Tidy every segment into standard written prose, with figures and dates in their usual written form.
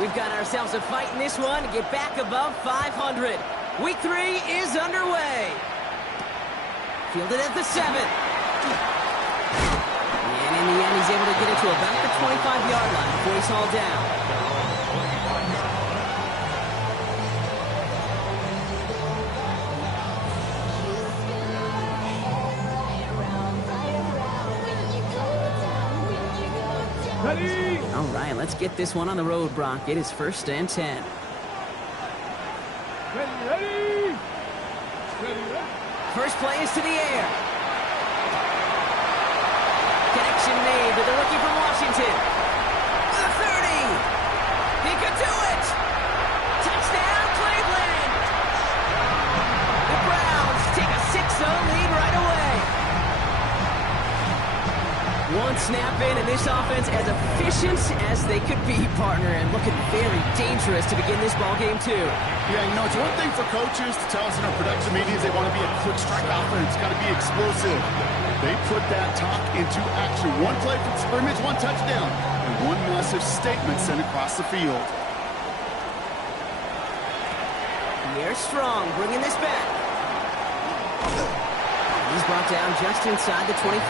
We've got ourselves a fight in this one to get back above 500. Week 3 is underway. Fielded at the 7. And in the end, he's able to get it to about the 25-yard line before he's hauled down. Ready? All right, let's get this one on the road, Brock. It is 1st and 10. Ready? First play is to the air. Connection made to the rookie from Washington. The 30. He could do it. Touchdown, Cleveland. The Browns take a 6-0 lead right away. One snap in, and this offense as efficient as they could be, partner, and looking very dangerous to begin this ball game too. Yeah, you know, it's one thing for coaches to tell us in our production meetings they want to be a quick strike offense. It's got to be explosive. They put that talk into action. One play from scrimmage, one touchdown, and one massive statement sent across the field. Pierre Strong bringing this back. He's brought down just inside the 25.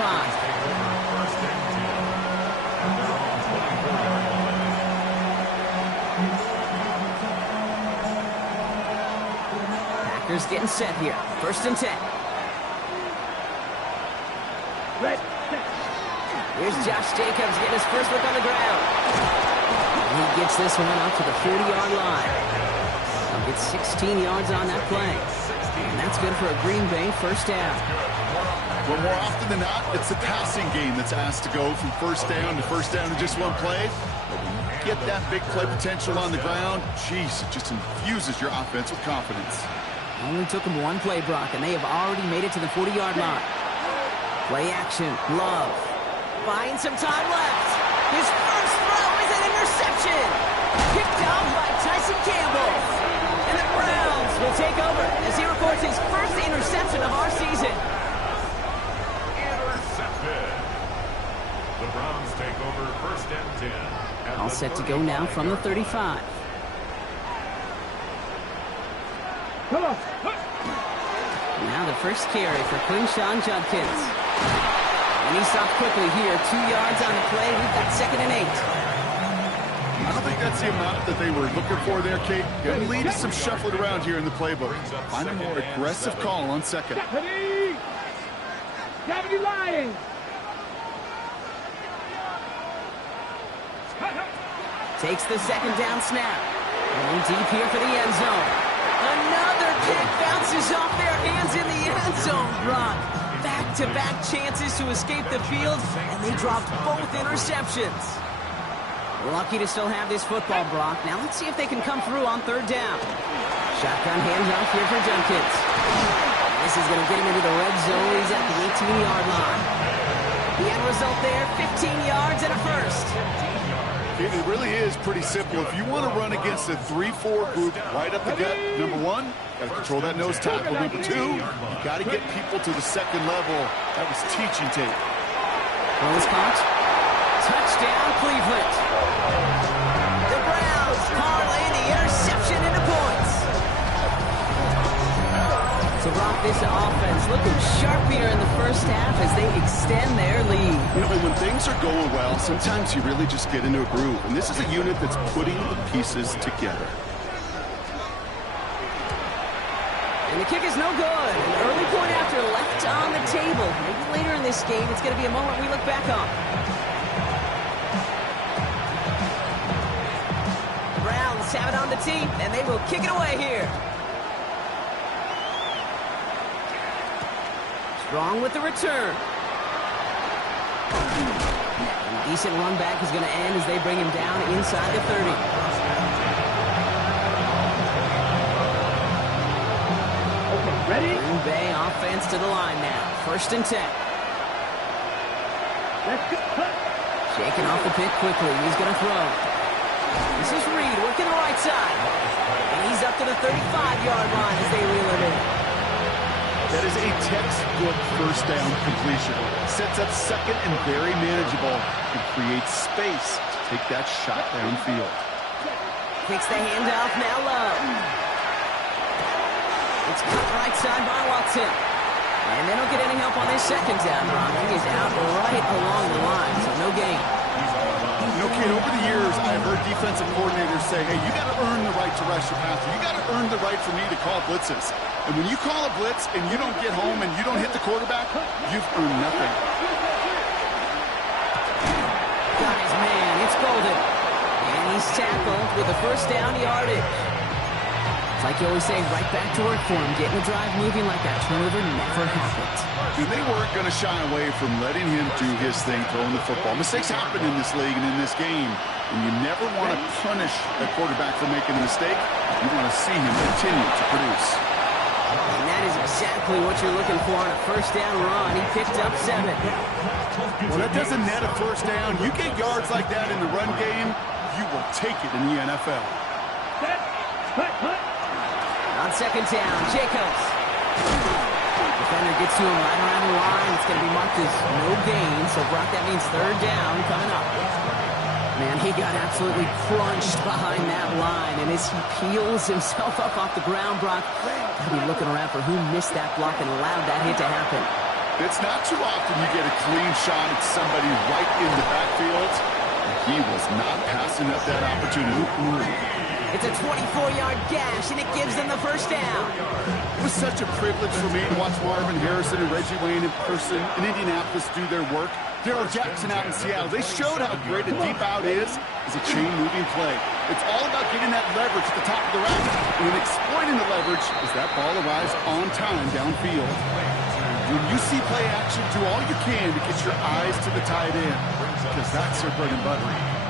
Packers getting set here. 1st and 10. Here's Josh Jacobs getting his first look on the ground. And he gets this one up to the 40-yard line. He'll get 16 yards on that play. And that's good for a Green Bay first down. Well, more often than not, it's the passing game that's asked to go from first down in just one play. But when you get that big play potential on the ground, geez, it just infuses your offense with confidence. Only took him one play, Brock, and they have already made it to the 40-yard line. Play action, Love. Buying some time left. His first throw is an interception. Picked off by Tyson Campbell. And the Browns will take over as he records his first interception of our season. Intercepted. The Browns take over 1st and 10. All set to go now from the 35. Now the first carry for Quinshawn Judkins. And he stopped quickly here. 2 yards on the play. We've got 2nd and 8. I don't think that's the amount that they were looking for there, Kate. Going to lead to some shuffling around here in the playbook. Find a more aggressive call on 2nd. Deputy Lions. Takes the 2nd down snap. Going deep here for the end zone. Another kick bounces off their hands in the end zone, Brock. Back-to-back chances to escape the field, and they dropped both interceptions. Lucky to still have this football, Brock. Now let's see if they can come through on 3rd down. Shotgun handoff here for Judkins. This is going to get him into the red zone. He's at the 18-yard line. The end result there, 15 yards and a first. It really is pretty simple. If you want to run against a 3-4 group right up the gut, number 1, got to control that nose tackle. Number 2, you got to get people to the 2nd level. That was teaching tape. Well, it's caught. Touchdown, Cleveland. The Browns parlay the interception into points. So, Brock, this offense looking sharp here in the first half as they extend their lead. You know, and when things are going well, sometimes you really just get into a groove. And this is a unit that's putting the pieces together. And the kick is no good. An early point after left on the table. Maybe later in this game, it's going to be a moment we look back on. The Browns have it on the tee, and they will kick it away here. Strong with the return. And decent run back is going to end as they bring him down inside the 30. Ready? Green Bay offense to the line now. 1st and 10. Shaking off the pick quickly. He's going to throw. This is Reed working the right side. And he's up to the 35-yard line as they reel him in. That is a textbook first down completion. Sets up 2nd and very manageable and creates space to take that shot downfield. Kicks the handoff, now low. It's cut right side by Watson. And they don't get any help on this second down. He is out right along the line, so no gain. You know, kid, over the years, I've heard defensive coordinators say, hey, you got to earn the right to rush your passer. You got to earn the right for me to call blitzes. And when you call a blitz and you don't get home and you don't hit the quarterback, you've earned nothing. Got his man. It's Golden. And he's tackled with a first down yardage. It's like you always say, right back to work for him. Getting the drive moving like that turnover never happened. Dude, they weren't going to shy away from letting him do his thing, throwing the football. Mistakes happen in this league and in this game. And you never want to punish a quarterback for making a mistake. You want to see him continue to produce. And that is exactly what you're looking for on a first down run. He picked up 7. Well, that doesn't net a first down. You get yards like that in the run game, you will take it in the NFL. On second down, Jacobs. Defender gets to him right around the line. It's going to be marked as no gain. So, Brock, that means third down coming up. Man, he got absolutely crunched behind that line. And as he peels himself up off the ground, Brock, he'll be looking around for who missed that block and allowed that hit to happen. It's not too often you get a clean shot at somebody right in the backfield. He was not passing up that opportunity. It's a 24-yard gash, and it gives them the first down. It was such a privilege for me to watch Marvin Harrison and Reggie Wayne in person in Indianapolis do their work. Darryl Jackson out in Seattle, they showed how great a deep out is as a chain-moving play. It's all about getting that leverage at the top of the route, and then exploiting the leverage as that ball arrives on time downfield. When you see play action, do all you can to get your eyes to the tight end, because that's their bread and butter.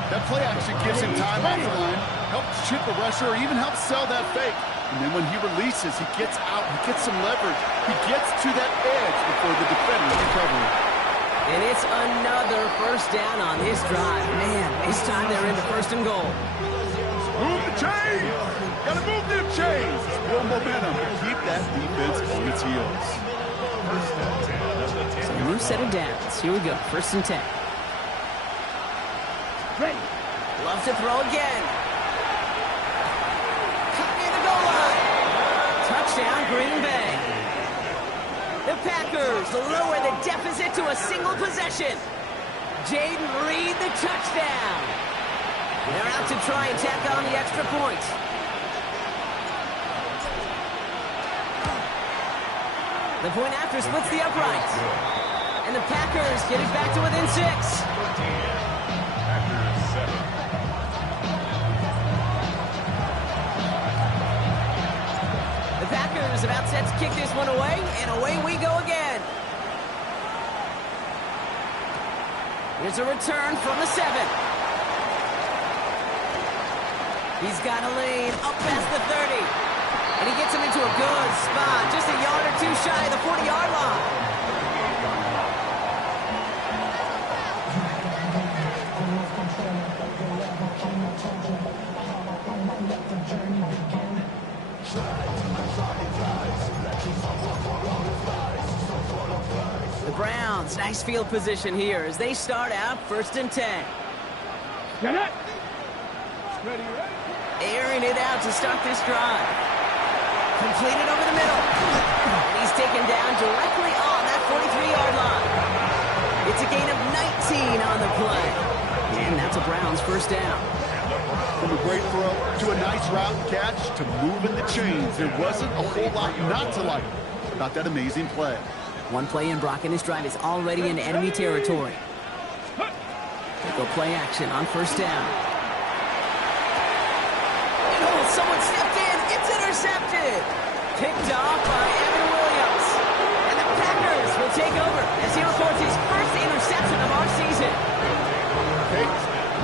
That play action gives him time off the line, helps chip a rusher, or even helps sell that fake. And then when he releases, he gets out, he gets some leverage. He gets to that edge before the defender can cover him. And it's another first down on this drive. Man, this time they're into first and goal. Move the chains! Gotta move them chains! Build momentum to keep that defense on its heels. So a new set of downs. Here we go, first and 10. Ready. Loves to throw again. Caught near the goal line. Touchdown, Green Bay. The Packers lower the deficit to a single possession. Jaden Reed, the touchdown. They're out to try and tack on the extra point. The point after splits the uprights. And the Packers get it back to within 6. The Packers about set to kick this one away, and away we go again. Here's a return from the 7. He's got a lane up past the 30. And he gets him into a good spot, just a yard or two shy of the 40-yard line. The Browns, nice field position here as they start out first and 10. Airing it out to start this drive. Completed over the middle. And he's taken down directly on that 43-yard line. It's a gain of 19 on the play. And that's a Browns first down. From a great throw to a nice route and catch to moving the chains. There wasn't a whole lot not to like about that amazing play. One play in, Brock, and his drive is already in enemy territory. Go play action on first down. Oh, someone stepped in. It's intercepted. Picked off by Evan Williams. And the Packers will take over as he records his first interception of our season. Okay,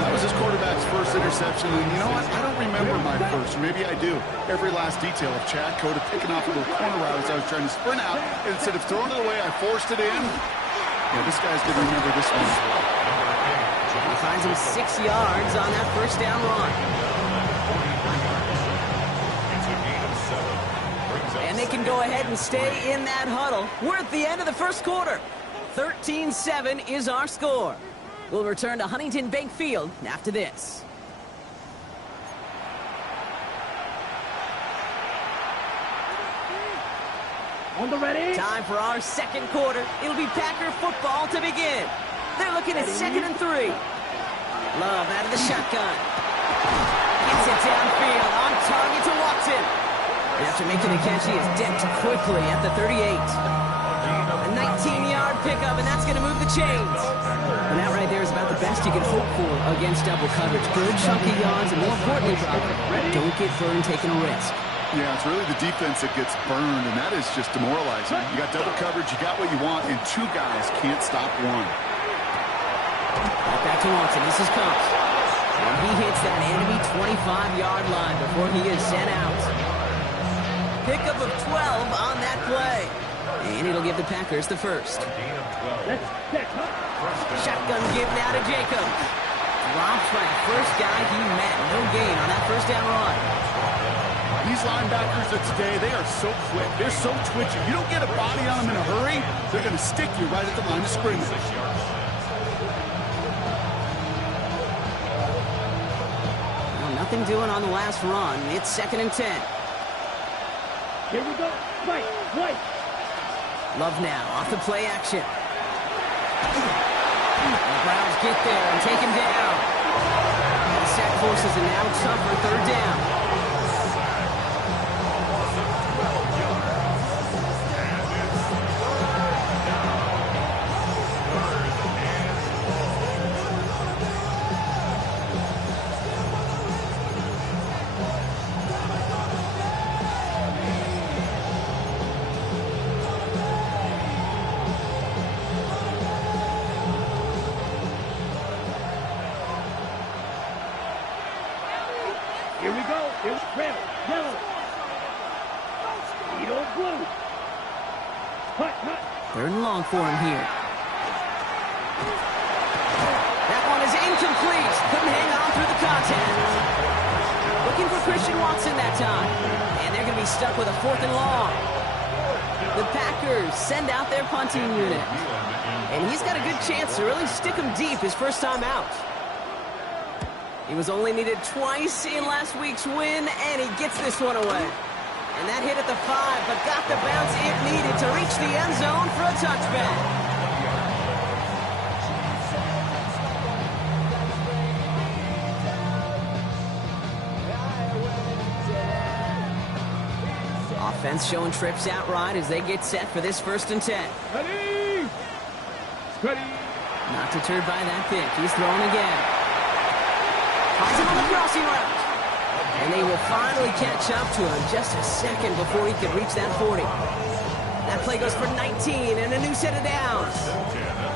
that was his quarterback's first interception. And you know what? I don't remember my first, or maybe I do. Every last detail of Chad Cota picking off a little corner route as I was trying to sprint out. And instead of throwing it away, I forced it in. Yeah, this guy's going to remember this one as well. He finds him 6 yards on that first down run. And they can go ahead and stay in that huddle. We're at the end of the first quarter. 13-7 is our score. We'll return to Huntington Bank Field after this. Time for our second quarter. It'll be Packer football to begin. They're looking at 2nd and 3. Love out of the shotgun. Gets it downfield, on target to Watson. And after making the catch, he is decked quickly at the 38. A 19-yard pickup, and that's going to move the chains. And that right there is about the best you can hope for against double coverage. Good chunky yards, and more importantly, don't get burned taking a risk. Yeah, it's really the defense that gets burned, and that is just demoralizing. You got double coverage, you got what you want, and two guys can't stop one. Back to Watson. This is Combs. And he hits that enemy 25-yard line before he is sent out. Pickup of 12 on that play. And it'll give the Packers the first. Shotgun give now to Jacobs. Drops by the first guy he met. No gain on that first down run. These linebackers of today, they are so quick. They're so twitchy. You don't get a body on them in a hurry, they're going to stick you right at the line of scrimmage. Well, nothing doing on the last run. It's 2nd and 10. Here we go. Right. Love now off the play action. The Browns get there and take him down. The sack forces a now tougher 3rd down. Here we go. Here's red, yellow. Speed on blue. Hut. 3rd and long for him here. That one is incomplete. Couldn't hang on through the contact. Looking for Christian Watson that time. And they're going to be stuck with a 4th and long. The Packers send out their punting unit. And he's got a good chance to really stick him deep his first time out. He was only needed twice in last week's win, and he gets this one away. And that hit at the 5, but got the bounce it needed to reach the end zone for a touchback. Offense showing trips outright as they get set for this 1st and 10. Ready. Not deterred by that pick. He's throwing again. Finds him on the crossing route. And they will finally catch up to him just a second before he could reach that 40. That play goes for 19 and a new set of downs.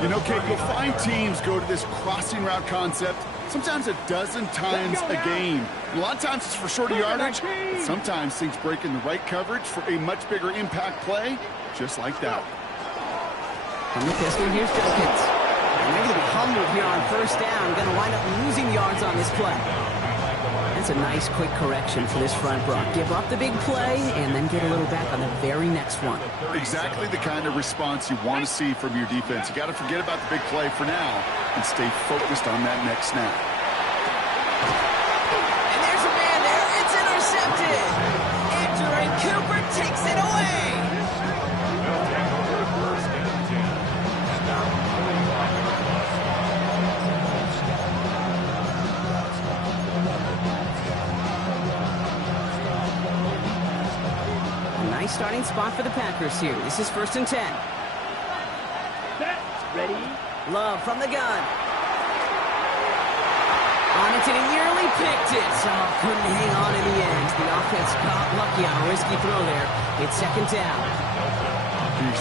You know, Kate, you'll find teams go to this crossing route concept sometimes a dozen times a game. And a lot of times it's for shorter yardage, but sometimes things break in the right coverage for a much bigger impact play, just like that. From the pistol, here's Jenkins. And they're going to be humbled here on 1st down. Going to wind up losing yards on this play. That's a nice quick correction for this front, Brock. Give up the big play and then get a little back on the very next one. Exactly the kind of response you want to see from your defense. You got to forget about the big play for now and stay focused on that next snap. And there's a man there. It's intercepted. Andrew Cooper takes it away. Nice starting spot for the Packers here. This is 1st and 10. Ready. Love from the gun. On it, and he nearly picked it. So couldn't hang on in the end. The offense got lucky on a risky throw there. It's 2nd down.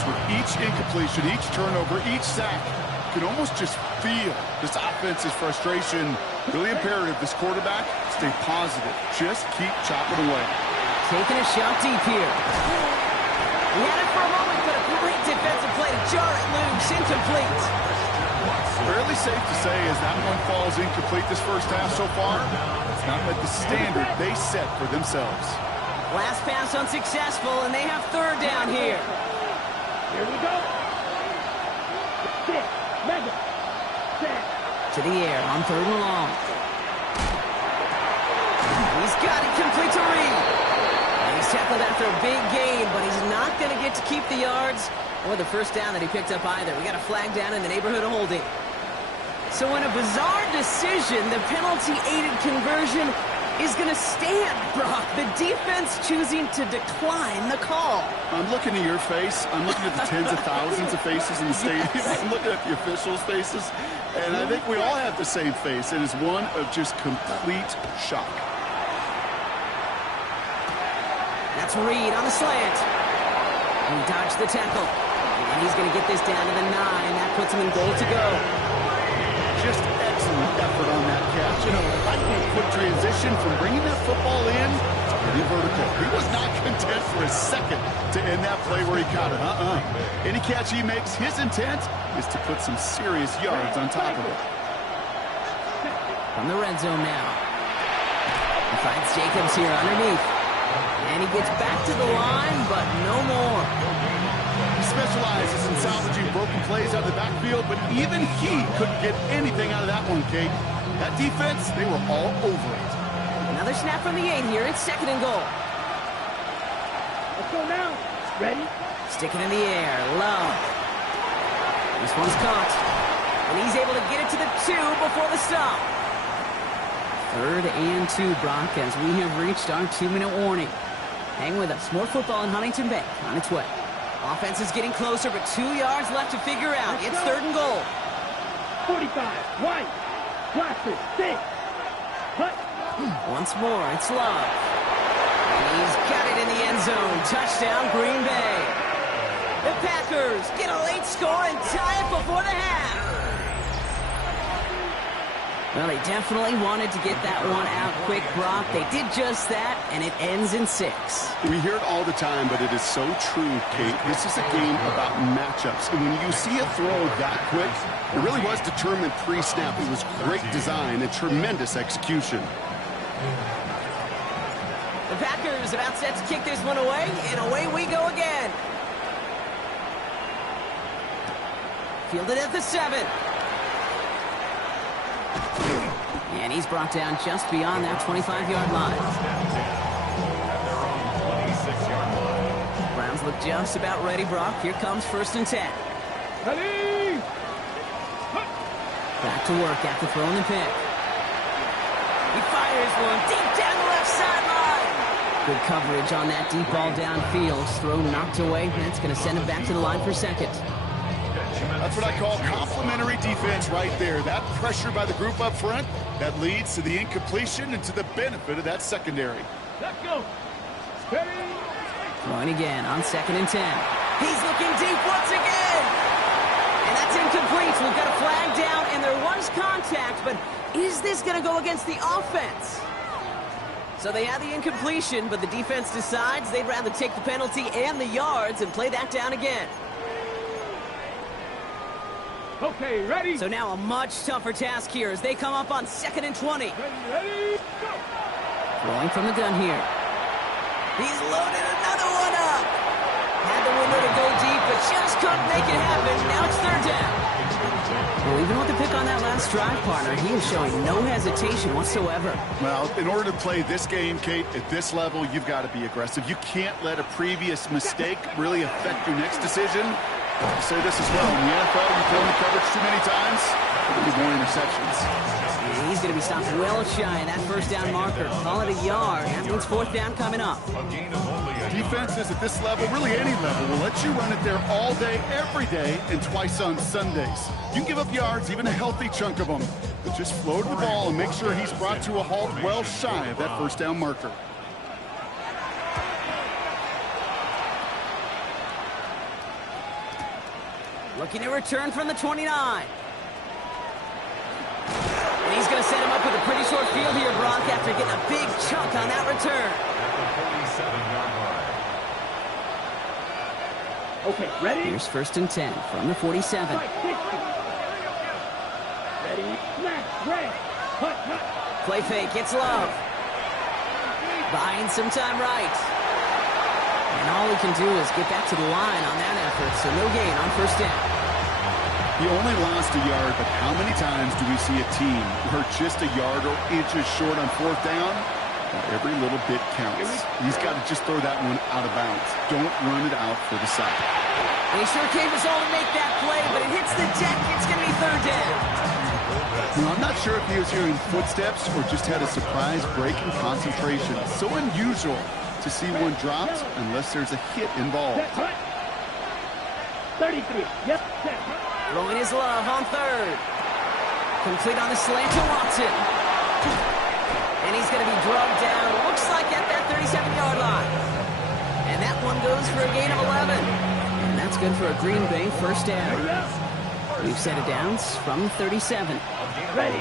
With each incompletion, each turnover, each sack, you can almost just feel this offense's frustration. Really imperative, this quarterback, stay positive. Just keep chopping away. Taking a shot deep here. He had it for a moment, but a great defensive play to jar it loose. Incomplete. Fairly safe to say as that one falls incomplete this first half so far, it's not met the standard they set for themselves. Last pass unsuccessful, and they have 3rd down here. Here we go. Sit. Mega. Set. To the air on 3rd and long. He's got it complete to Reed. They He's tackled after a big gain, but he's not going to get to keep the yards or the first down that he picked up either. We got a flag down in the neighborhood of holding. So in a bizarre decision, the penalty-aided conversion is going to stand, Brock. The defense choosing to decline the call. I'm looking at your face. I'm looking at the tens of thousands of faces in the stadium. I'm looking at the officials' faces. And I think we all have the same face. It is one of just complete shock. That's Reed on the slant. He dodged the tackle. And he's going to get this down to the 9. That puts him in goal to go. Just excellent effort on that catch. You know, lightning quick transition from bringing that football in to pretty vertical. He was not content for a second to end that play where he caught it. Any catch he makes, his intent is to put some serious yards on top of it. From the red zone now. He finds Jacobs here underneath. And he gets back to the line, but no more. He specializes in salvaging broken plays out of the backfield, but even he couldn't get anything out of that one, Kate. That defense, they were all over it. Another snap from the 8 here. It's 2nd and goal. Let's go now. Ready? Sticking in the air. Love. This one's caught. And he's able to get it to the 2 before the stop. 3rd and 2, Brock, as we have reached our 2-minute warning. Hang with us. More football in Huntington Bank on its way. Offense is getting closer, but 2 yards left to figure out. It's 3rd and goal. 45, white, glasses, 6, cut. Once more, it's Love. And he's got it in the end zone. Touchdown, Green Bay. The Packers get a late score and tie it before the half. Well, they definitely wanted to get that one out quick, Brock. They did just that, and it ends in 6. We hear it all the time, but it is so true, Kate. This is a game about matchups. And when you see a throw that quick, it really was determined pre-snap. It was great design and tremendous execution. The Packers about set to kick this one away, and away we go again. Fielded at the 7. And he's brought down just beyond that 25-yard line. Browns look just about ready, Brock. Here comes 1st and 10. Ready? Back to work after throwing the pick. He fires one deep down the left sideline. Good coverage on that deep ball downfield. Throw knocked away. That's going to send him back to the line for 2nd. That's what I call complimentary defense right there. That pressure by the group up front, that leads to the incompletion and to the benefit of that secondary. Let's go. Steady. Throwing again on 2nd and 10. He's looking deep once again. And that's incomplete. We've got a flag down, and there was contact, but is this going to go against the offense? So they had the incompletion, but the defense decides they'd rather take the penalty and the yards and play that down again. Okay, ready? So now a much tougher task here as they come up on 2nd and 20. Ready, go. Throwing from the gun here. He's loaded another one up. Had the window to go deep, but just couldn't make it happen. Now it's 3rd down. Well, even with the pick on that last drive, partner, he is showing no hesitation whatsoever. Well, in order to play this game, Kate, at this level, you've got to be aggressive. You can't let a previous mistake really affect your next decision. I say this as well. In the NFL, you throw in the coverage too many times, there'll be more interceptions. And he's going to be stopped well shy of that 1st down marker. Call it a yard. That means 4th down coming up. Defenses at this level, really any level, will let you run it there all day, every day, and twice on Sundays. You can give up yards, even a healthy chunk of them, but just float the ball and make sure he's brought to a halt well shy of that 1st down marker. Looking to return from the 29. And he's going to set him up with a pretty short field here, Brock, after getting a big chunk on that return. Okay, ready? Here's 1st and 10 from the 47. Ready, smash, red, cut. Play fake, it's Love. Buying some time right. And all he can do is get back to the line on that effort, so no gain on 1st down. He only lost a yard, but how many times do we see a team who are just a yard or inches short on 4th down Every little bit counts. He's got to just throw that one out of bounds. Don't run it out for the side. They sure came us all to make that play, but it hits the deck. It's going to be third down. I'm not sure if he was hearing footsteps or just had a surprise break in concentration. So unusual to see one dropped unless there's a hit involved. 33. Yep. Throwing his love on third. Complete on the slant to Watson. And he's going to be drugged down, looks like at that 37-yard line. And that one goes for a gain of 11. And that's good for a Green Bay first down. We've set it downs from 37. Ready.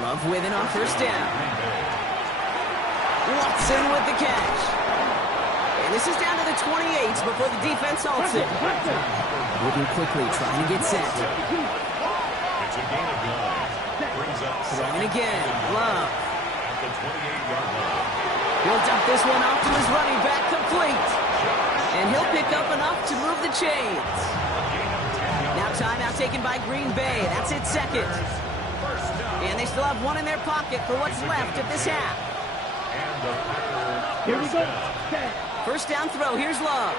Love with it on first down. Watson with the catch. And this is down to the 28 before the defense halts it. Moving quickly, trying to get set. It's a gain of 9. Brings up Throwing again. Love. at the 28-yard line. He'll dump this one off to his running back, complete. And he'll pick up enough to move the chains. Now timeout taken by Green Bay. That's its second. And they still have one in their pocket for what's left of this half. And the Packers Here we go. First down throw. Here's Love.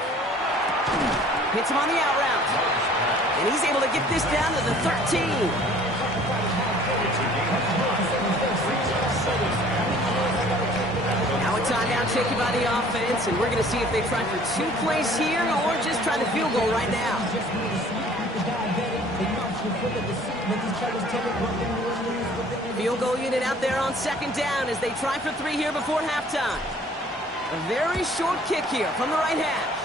Hits him on the out route. And he's able to get this down to the 13. Now a timeout taken by the offense, and we're going to see if they try for 2 plays here or just try the field goal right now. Field goal unit out there on second down as they try for 3 here before halftime. A very short kick here from the right hash.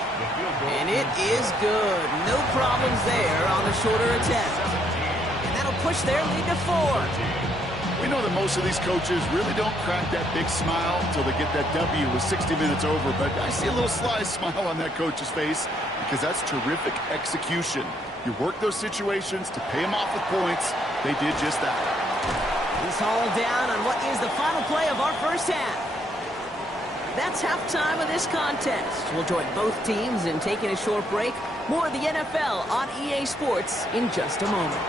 And it is good. No problems there on the shorter attempt. And that'll push their lead to 4. We know that most of these coaches really don't crack that big smile until they get that W with 60 minutes over, but I see a little sly smile on that coach's face because that's terrific execution. You work those situations to pay them off with points. They did just that. He's hauled down on what is the final play of our first half. That's halftime of this contest. We'll join both teams in taking a short break. More of the NFL on EA Sports in just a moment.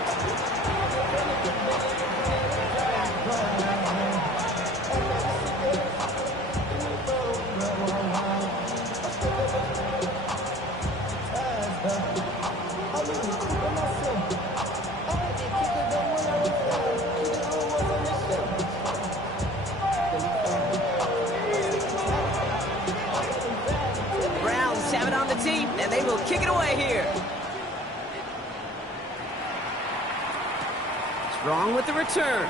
And they will kick it away here. Strong with the return.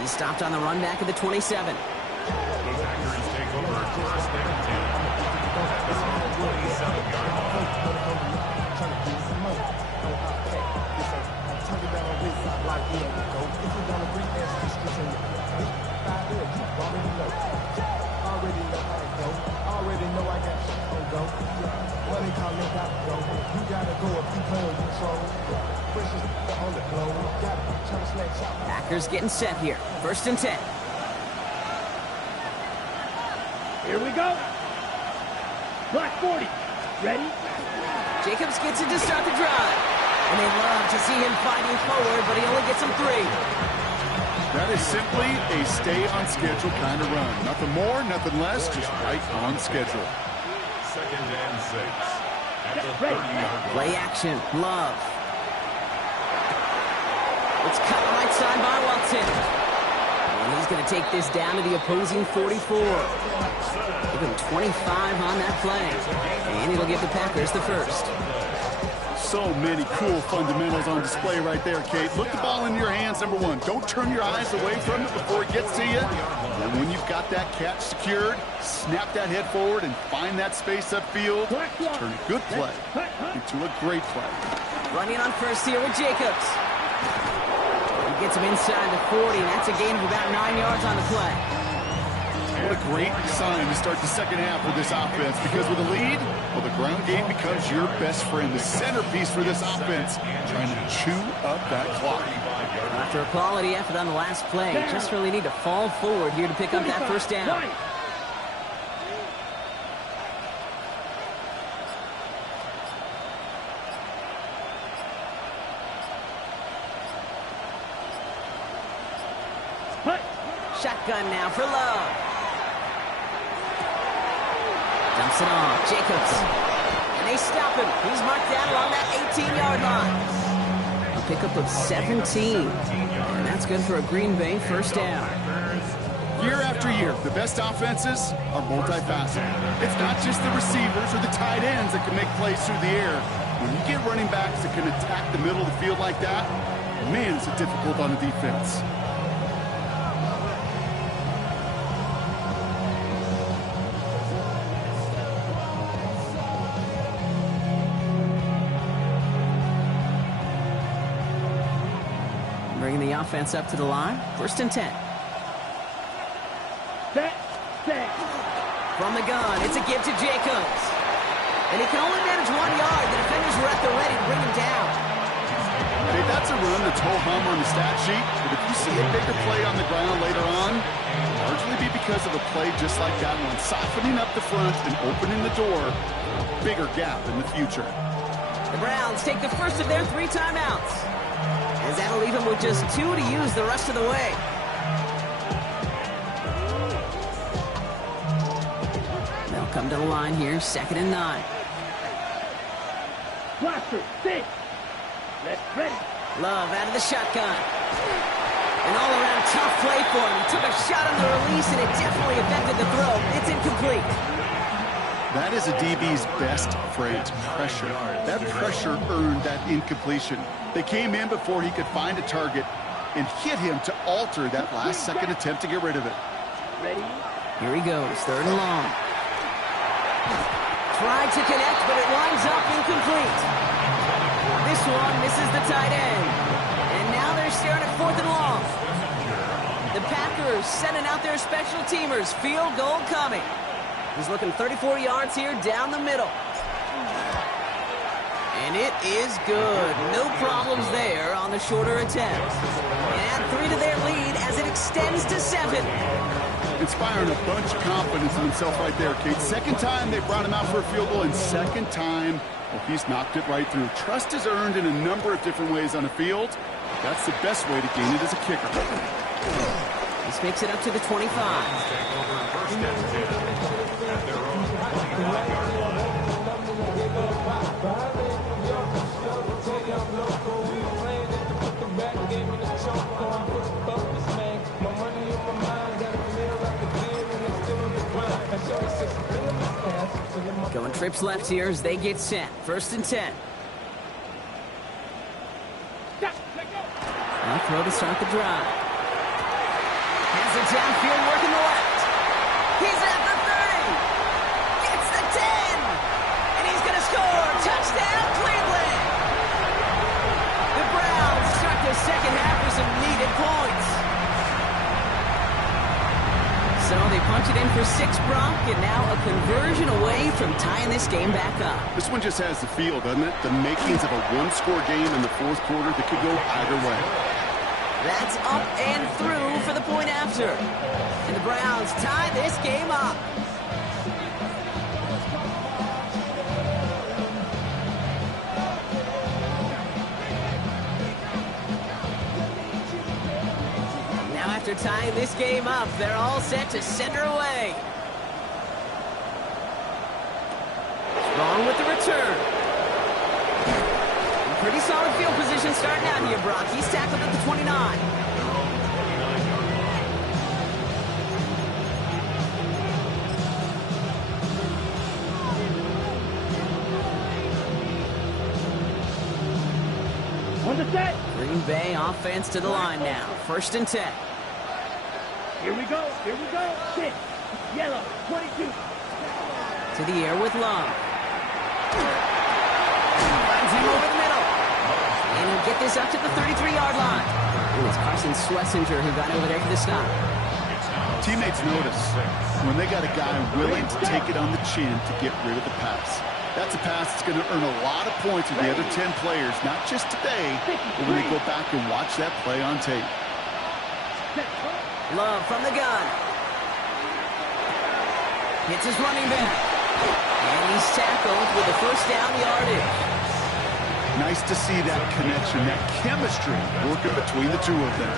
He stopped on the run back of the 27. The Packers take over first and 10. At the 27-yard Packers getting set here. First and 10. Here we go. Block 40. Ready? Jacobs gets it to start the drive. And they love to see him fighting forward, but he only gets him 3. That is simply a stay-on-schedule kind of run. Nothing more, nothing less, just right on schedule. Second and 6. At the 30-yard line. Play action. Love. It's cut right side by Watson. And he's going to take this down to the opposing 44. Give him 25 on that play. And it'll give the Packers the first. So many cool fundamentals on display right there, Kate. Look the ball in your hands, number one. Don't turn your eyes away from it before it gets to you. And when you've got that catch secured, snap that head forward and find that space upfield. Turn a good play into a great play. Running on first here with Jacobs. He gets him inside the 40, and that's a gain of about 9 yards on the play. What a great sign to start the second half with this offense, because with a lead, well, the ground game becomes your best friend, the centerpiece for this offense, trying to chew up that clock. After a quality effort on the last play, just really need to fall forward here to pick up that first down. Shotgun now for Love. Dumps it off. Jacobs. And they stop him. He's marked down along that 18-yard line. A pickup of 17. And that's good for a Green Bay first down. Year after year, the best offenses are multifaceted. It's not just the receivers or the tight ends that can make plays through the air. When you get running backs that can attack the middle of the field like that, man, is it difficult on the defense. Bringing the offense up to the line. 1st and 10. Set. From the gun, it's a give to Jacobs. And he can only manage 1 yard. The defenders were at the ready to bring him down. Hey, that's a run that's ho-hum on the stat sheet, but if you see a bigger play on the ground later on, it'll largely be because of a play just like that one, softening up the front and opening the door, bigger gap in the future. The Browns take the first of their 3 timeouts, as that'll leave them with just 2 to use the rest of the way. They'll come to the line here, 2nd and 9. Blocker, 6. Let's ready. Love out of the shotgun. An all-around tough play for him. He took a shot on the release, and it definitely affected the throw. It's incomplete. That is a DB's best friend, pressure. That pressure earned that incompletion. They came in before he could find a target and hit him to alter that last-second attempt to get rid of it. Ready. Here he goes, 3rd and long. Tried to connect, but it winds up incomplete. This one misses the tight end. And now they're staring at 4th and long. The Packers sending out their special teamers. Field goal coming. He's looking 34 yards here down the middle. And it is good. No problems there on the shorter attempt. And add 3 to their lead as it extends to 7. Inspiring a bunch of confidence in himself right there, Kate. 2nd time they brought him out for a field goal, and 2nd time, well, he's knocked it right through. Trust is earned in a number of different ways on the field. That's the best way to gain it as a kicker. This makes it up to the 25. Going trips left here as they get set. 1st and 10. Now throw to start the drive. Has it downfield working the left. He's at the 30. Gets the 10. And he's going to score. Touchdown, Cleveland. The Browns start the 2nd half with some needed points. So they punch it in for 6, Brock, and now a conversion away from tying this game back up. This one just has the feel, doesn't it? The makings of a one-score game in the 4th quarter that could go either way. That's up and through for the point after. And the Browns tie this game up. Now after tying this game up, they're all set to send her away. Strong with the return. Pretty solid field position starting out here, Brock. He's tackled at the 29. On the set. Green Bay offense to the line now. 1st and 10. Here we go. 6. Yellow. 22. To the air with Love. Finds him over the middle. And he'll get this up to the 33-yard line. And it's Carson Schlesinger who got over there for the stop. Teammates notice when they got a guy willing to take it on the chin to get rid of the pass. That's a pass that's going to earn a lot of points with the other 10 players, not just today, but when they go back and watch that play on tape. Love from the gun. Hits his running back. And he's tackled with a 1st down yardage. Nice to see that connection, that chemistry working between the two of them.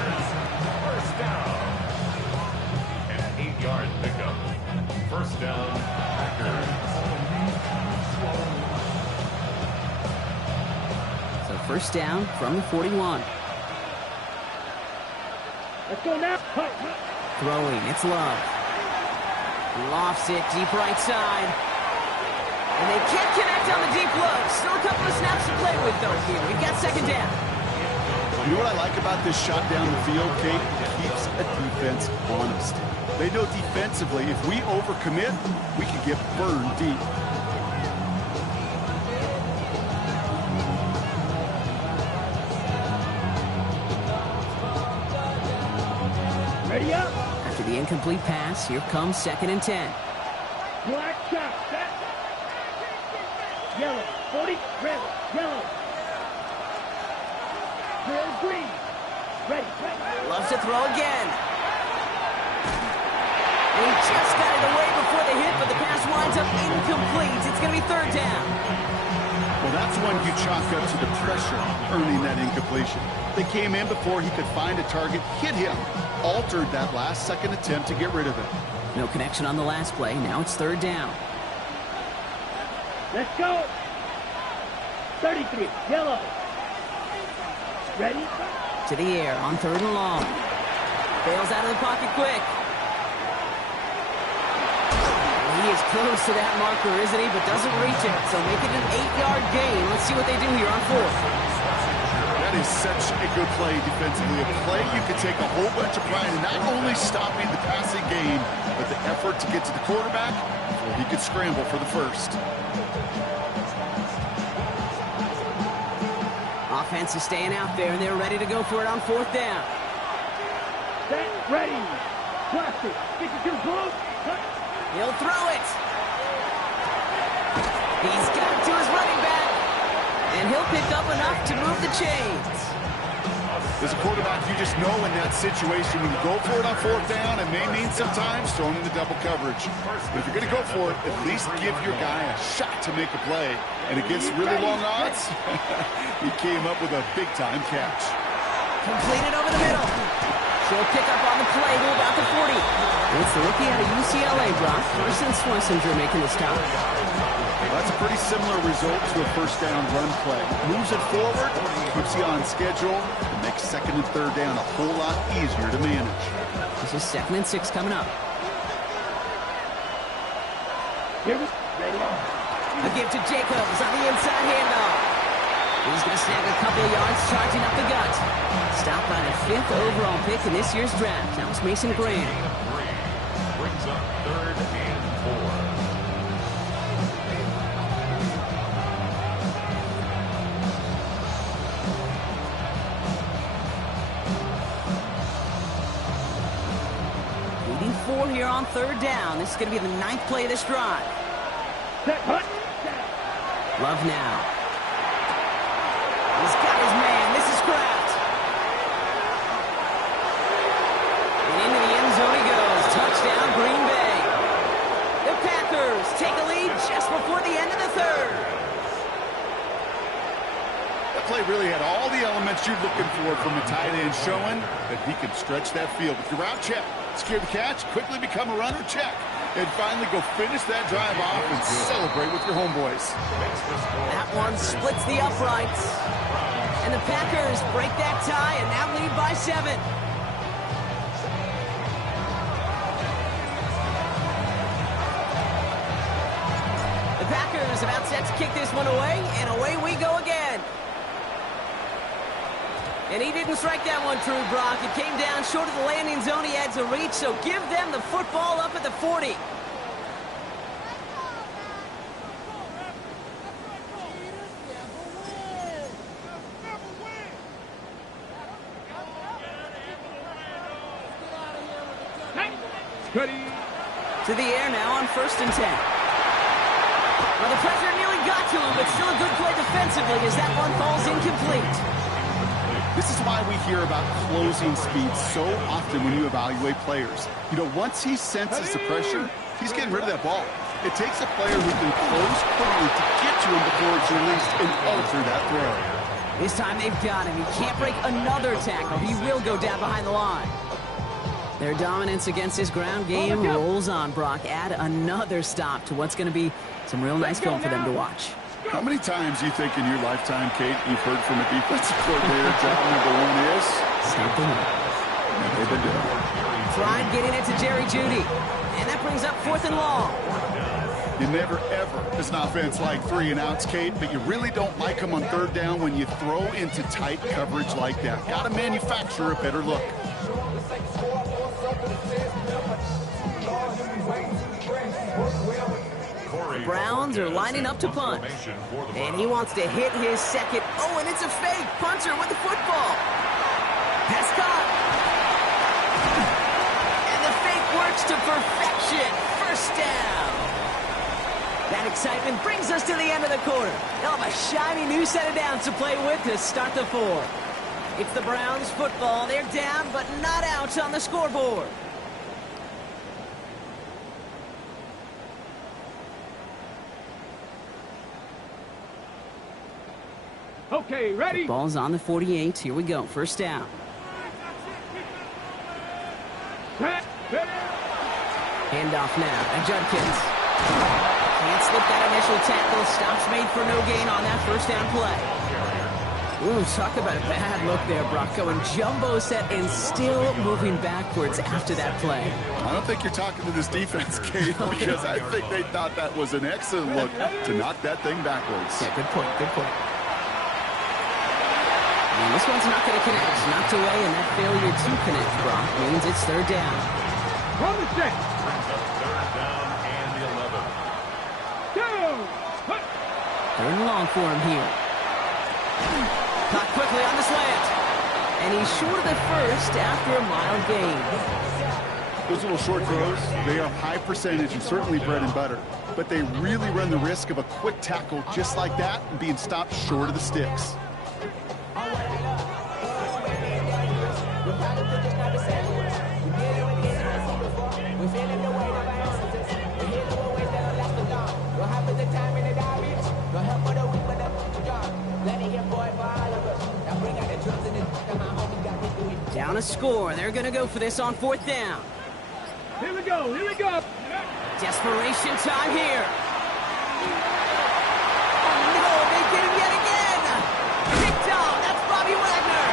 First down from the 41. Let's go now. Throwing, it's Love. Lofts it deep right side. And they can't connect on the deep low. Still a couple of snaps to play with, though, here. We've got second down. You know what I like about this shot down the field, Kate? It keeps a defense honest. They know defensively, if we overcommit, we can get burned deep. Ready up. After the incomplete pass, here comes 2nd and 10. Black shot. Set. Yellow. 40. Red. Yellow. Real green. Ready. Loves to throw again. And he just got it away before the hit, but the pass winds up incomplete. It's going to be 3rd down. Well, that's when you chalk up to the pressure earning that incompletion. They came in before he could find a target, hit him, altered that last second attempt to get rid of it. No connection on the last play. Now it's 3rd down. Let's go. 33. Yellow. Ready? To the air on 3rd and long. Bails out of the pocket quick. He is close to that marker, isn't he? But doesn't reach it. So make it an 8-yard gain. Let's see what they do here on 4th. That is such a good play defensively. A play you can take a whole bunch of pride in not only stopping the passing game, but the effort to get to the quarterback before he could scramble for the first. Offense is staying out there, and they're ready to go for it on 4th down. Set. Ready. Plastic. Stick it to the post. He'll throw it. He's got it to his running back. And he'll pick up enough to move the chains. As a quarterback, you just know in that situation when you go for it on 4th down, it may mean sometimes throwing into double coverage. But if you're going to go for it, at least give your guy a shot to make a play. And against really long odds, he came up with a big-time catch. Completed over the middle. She'll pick up on the play to about the 40. It's the rookie out of UCLA, Brock. Carson Swessinger making the stop. That's a pretty similar result to a first down run play. Moves it forward, keeps you on schedule, and makes 2nd and 3rd down a whole lot easier to manage. This is 2nd and 6 coming up. Here we ready. A give to Jacobs on the inside handoff. He's going to snag a couple of yards charging up the gut. Stopped by the 5th overall pick in this year's draft. That was Mason Graham. Brings up 3rd and 4. Leading 4 here on 3rd down. This is going to be the 9th play of this drive. Set. Hut. Love now. He's got his man. This is Kraft. And into the end zone he goes. Touchdown, Green Bay. The Packers take a lead just before the end of the 3rd. That play really had all the elements you're looking for from a tight end, showing that he can stretch that field. With your route check, secure the catch, quickly become a runner, check. And finally go finish that drive off and celebrate with your homeboys. That one splits the uprights. And the Packers break that tie and now lead by 7. The Packers about set to kick this one away, and away we go again. And he didn't strike that one true, Brock. It came down short of the landing zone. He had to reach, so give them the football up at the 40. Ready. To the air now on 1st and 10. Well, the pressure nearly got to him, but still a good play defensively as that one falls incomplete. This is why we hear about closing speed so often when you evaluate players. You know, once he senses the pressure, he's getting rid of that ball. It takes a player who can close quickly to get to him before it's released and alter that throw. This time they've got him. He can't break another tackle. He will go down behind the line. Their dominance against his ground game rolls on, Brock. Add another stop to what's going to be some real nice film for them to watch. How many times you think in your lifetime, Kate, you've heard from a defensive coordinator job number one is? Stop the run. And they've been doing it. Tried getting it to Jerry Jeudy. And that brings up 4th and long. You never, ever, as an offense, like 3 and outs, Kate, but you really don't like them on 3rd down when you throw into tight coverage like that. Got to manufacture a better look. The Browns are lining up to punt. And he wants to hit his second. Oh, and it's a fake. Punter with the football. Pass caught. And the fake works to perfection. 1st down. That excitement brings us to the end of the quarter. They'll have a shiny new set of downs to play with to start the 4th. It's the Browns football. They're down, but not out on the scoreboard. Okay, ready? Ball's on the 48. Here we go. 1st down. Handoff now. And Judkins. Can't slip that initial tackle. Stops made for no gain on that 1st down play. Ooh, talk about a bad look there, Brock. Going jumbo set and still moving backwards after that play. I don't think you're talking to this defense, Kate, because I think they thought that was an excellent look to knock that thing backwards. Yeah, good point, good point. And this one's not going to connect. Knocked away, and that failure to connect, Brock, means it's 3rd down. From the set. 3rd down and 11. Down. 3rd and long for him here. Caught quickly on the slant. And he's short of the 1st after a mild gain. Those little short throws, they are high percentage and certainly bread and butter. But they really run the risk of a quick tackle just like that and being stopped short of the sticks. Down a score. They're going to go for this on 4th down. Here we go, here we go. Desperation time here. Oh, no, they get him yet again. Picked off. That's Bobby Wagner.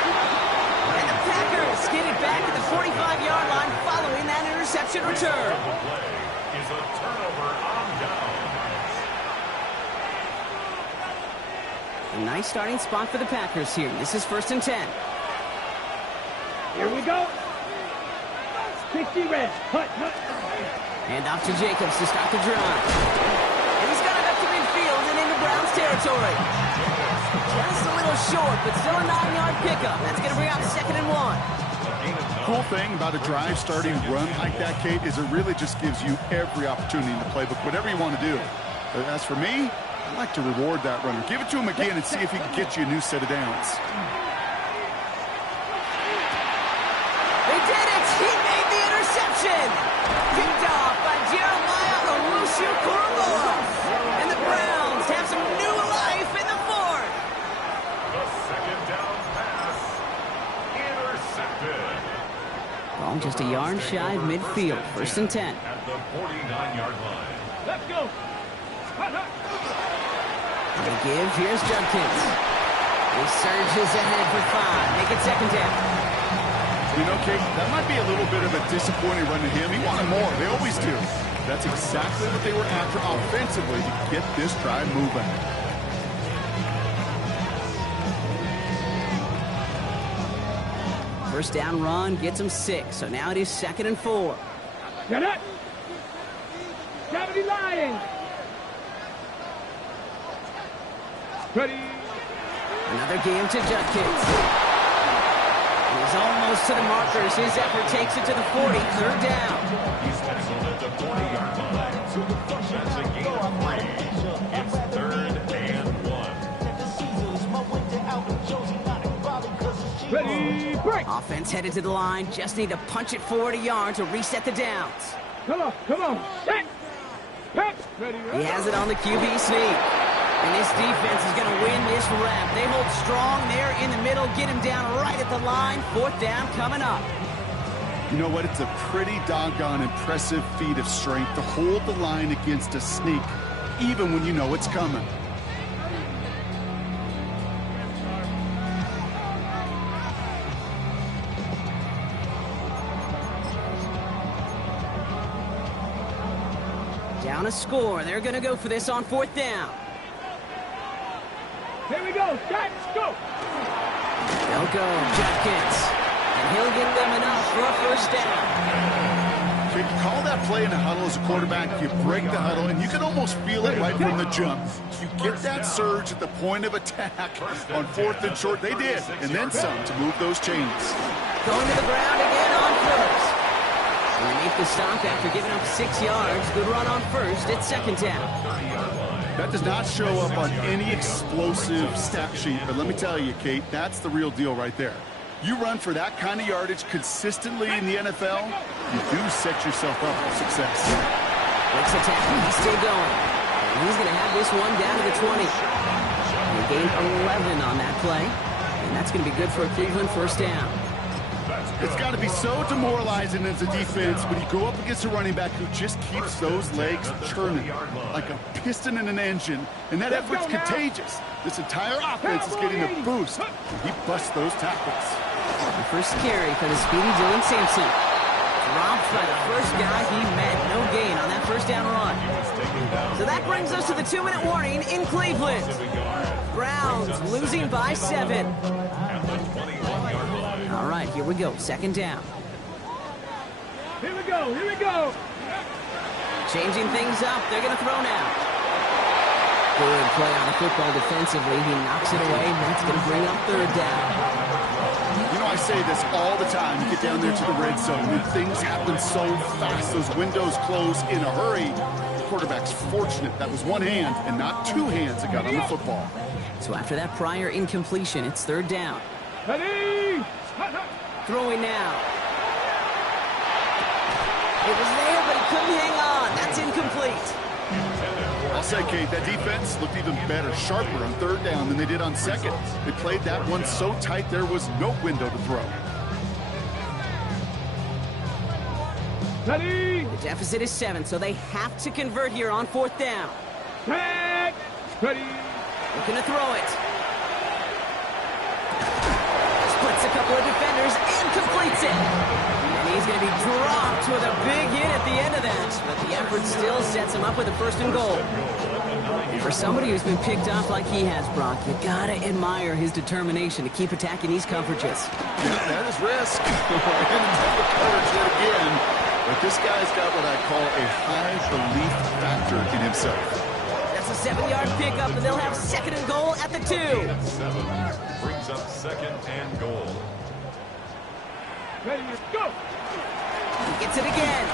And the Packers get it back at the 45-yard line following that interception return. The play is a turnover on down. A nice starting spot for the Packers here. This is 1st and 10. Here we go. 60 red. Hut, hut. And off to Jacobs to start the drive. And he's got it up to midfield and into Browns territory. Just a little short, but still a 9-yard pickup. That's going to bring out 2nd and 1. Cool thing about a drive starting run like that, Kate, is it really just gives you every opportunity in the playbook, whatever you want to do. But as for me, I like to reward that runner. Give it to him again and see if he can get you a new set of downs. They did it! He made the interception! Picked off by Jeremiah Owusu-Koramoah. And the Browns have some new life in the 4th. The 2nd down pass intercepted. Ball just a yard shy of midfield. 1st and 10. At the 49-yard line. Let's go. Hut, hut. And the give, here's Judkins. He surges ahead for 5. Make it 2nd down. You know, Kate, that might be a little bit of a disappointing run to him. He wanted more. They always do. That's exactly what they were after offensively to get this drive moving. First down run gets him 6. So now it is 2nd and 4. Get it. 70 Lions. Ready. Another game to Judkins. He's almost to the markers. His effort takes it to the 40. 3rd down. He's tackled at the 40-yard line. That's a gain of 3. It's 3rd and 1. Ready, break. Offense headed to the line. Just need to punch it forward a yard to reset the downs. Come on, come on. Set. Pep. Ready, He has it on the QB sneak. And this defense is going to win this rep. They hold strong there in the middle. Get him down right at the line. 4th down coming up. You know what? It's a pretty doggone impressive feat of strength to hold the line against a sneak, even when you know it's coming. Down a score. They're going to go for this on 4th down. Here we go. Start. Go. They'll go. Judkins. And he'll get them enough for a 1st down. You call that play in a huddle as a quarterback, you break the huddle, and you can almost feel it right from the jump. You get that surge at the point of attack on 4th and short. They did, and then some to move those chains. Going to the ground again on 1st. And they make the stop after giving up 6 yards. Good run on 1st. It's 2nd down. That does not show up on any explosive stat sheet, but let me tell you, Kate, that's the real deal right there. You run for that kind of yardage consistently in the NFL, you do set yourself up for success. Blitz attack. He's still going. And he's going to have this one down to the 20. He gained 11 on that play. And that's going to be good for a Cleveland 1st down. It's got to be so demoralizing as a defense when you go up against a running back who just keeps those legs churning like a piston in an engine, and that effort's contagious. This entire offense is getting a boost. He busts those tackles. The first carry for the speedy Dylan Sampson. Dropped by the first guy he met. No gain on that 1st down run. So that brings us to the 2-minute warning in Cleveland. Browns losing by 7. All right, here we go. 2nd down. Here we go. Here we go. Changing things up. They're going to throw now. Good play on the football defensively. He knocks it away. That's going to bring up 3rd down. You know, I say this all the time. You get down there to the red zone, and things happen so fast. Those windows close in a hurry. The quarterback's fortunate that was one hand and not 2 hands that got on the football. So after that prior incompletion, it's 3rd down. Ready. Throwing now. It was there, but he couldn't hang on. That's incomplete. I'll say, Kate, that defense looked even better, sharper on 3rd down than they did on 2nd. They played that one so tight there was no window to throw. Ready. The deficit is 7, so they have to convert here on 4th down. Ready. Looking to throw it. Splits a couple of defenders and completes it. And he's going to be dropped with a big hit at the end of that. But the effort still sets him up with a 1st and goal. And for somebody who's been picked off like he has, Brock, you got to admire his determination to keep attacking these coverages. Yeah, that is risk. The coverage yet again. But this guy's got what I call a high belief factor in himself. That's a 7-yard pickup, and they'll have 2nd and goal at the 2. Brings up 2nd and goal. Ready. Go. He gets it again.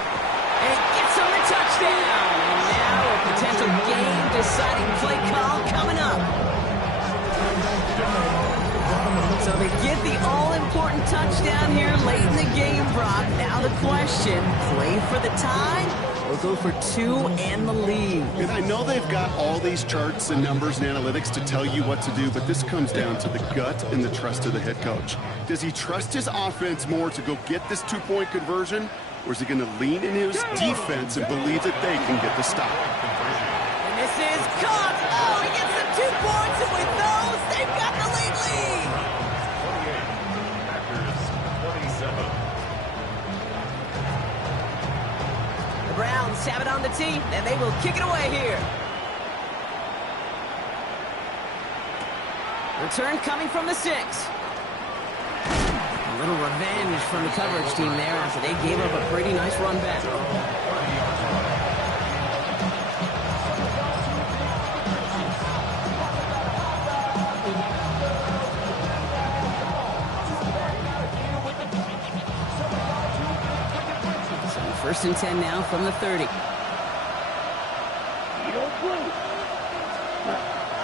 And he gets on the touchdown. And now a potential game-deciding play call coming up. So they get the all-important touchdown here late in the game, Brock. Now the question, play for the tie or go for 2 and the lead? And I know they've got all these charts and numbers and analytics to tell you what to do, but this comes down to the gut and the trust of the head coach. Does he trust his offense more to go get this 2-point conversion, or is he going to lean in his defense and believe that they can get the stop? And this is caught. Oh, he gets the 2 points, and with those, they've got the lead. 28, Packers 27. The Browns have it on the tee, and they will kick it away here. Return coming from the 6. A little revenge from the coverage team there after they gave up a pretty nice run back. So 1st and 10 now from the 30.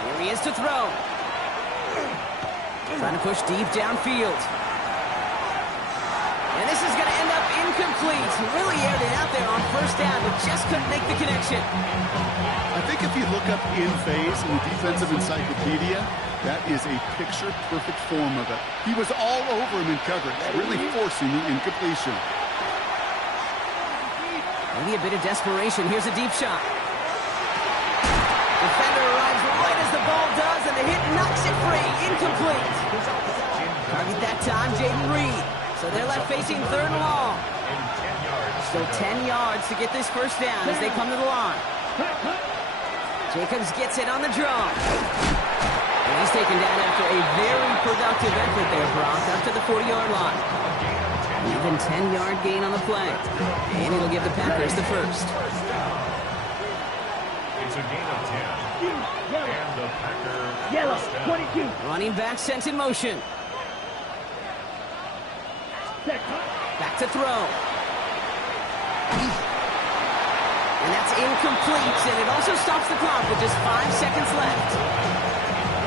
Here he is to throw. Trying to push deep downfield. And this is going to end up incomplete. Really aired it out there on 1st down, but just couldn't make the connection. I think if you look up in phase in the defensive encyclopedia, that is a picture-perfect form of it. He was all over him in coverage, really forcing the incompletion. Maybe a bit of desperation. Here's a deep shot. Defender arrives right as the ball does, and the hit knocks it free. Incomplete. Target that time, Jaden Reed. So they're left facing 3rd and long. So 10 yards to get this 1st down as they come to the line. Jacobs gets it on the draw. And he's taken down after a very productive effort there, Brock, up to the 40-yard line. Even 10-yard gain on the play. And it'll give the Packers the first. It's a gain of 10. And the Packers Yellow, first down. 22. Running back sent in motion. Back to throw. And that's incomplete, and it also stops the clock with just 5 seconds left.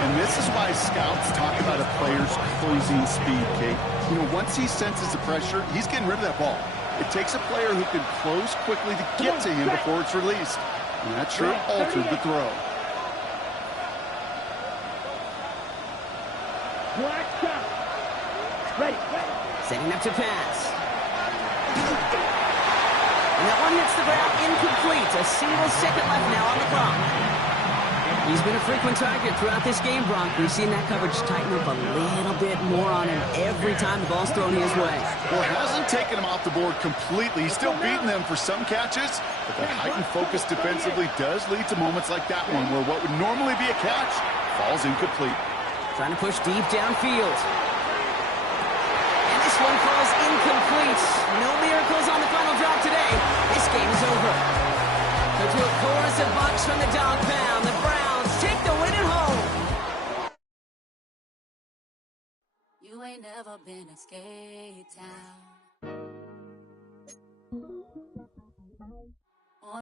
And this is why scouts talk about a player's closing speed, Kate. You know, once he senses the pressure, he's getting rid of that ball. It takes a player who can close quickly to get to him before it's released. And that sure altered the throw. Black shot. Ready. Setting up to pass. And that one hits the ground incomplete. A single second left now on the clock. He's been a frequent target throughout this game, Brock. We've seen that coverage tighten up a little bit more on him every time the ball's thrown his way. Well, it hasn't taken him off the board completely. He's still beating them for some catches, but that heightened focus defensively does lead to moments like that one where what would normally be a catch falls incomplete. Trying to push deep downfield. And this one falls incomplete. No miracles on the final drive today. This game is over. So to a chorus of bucks from the dog pound, the Browns take the win at home. You ain't never been a skate town.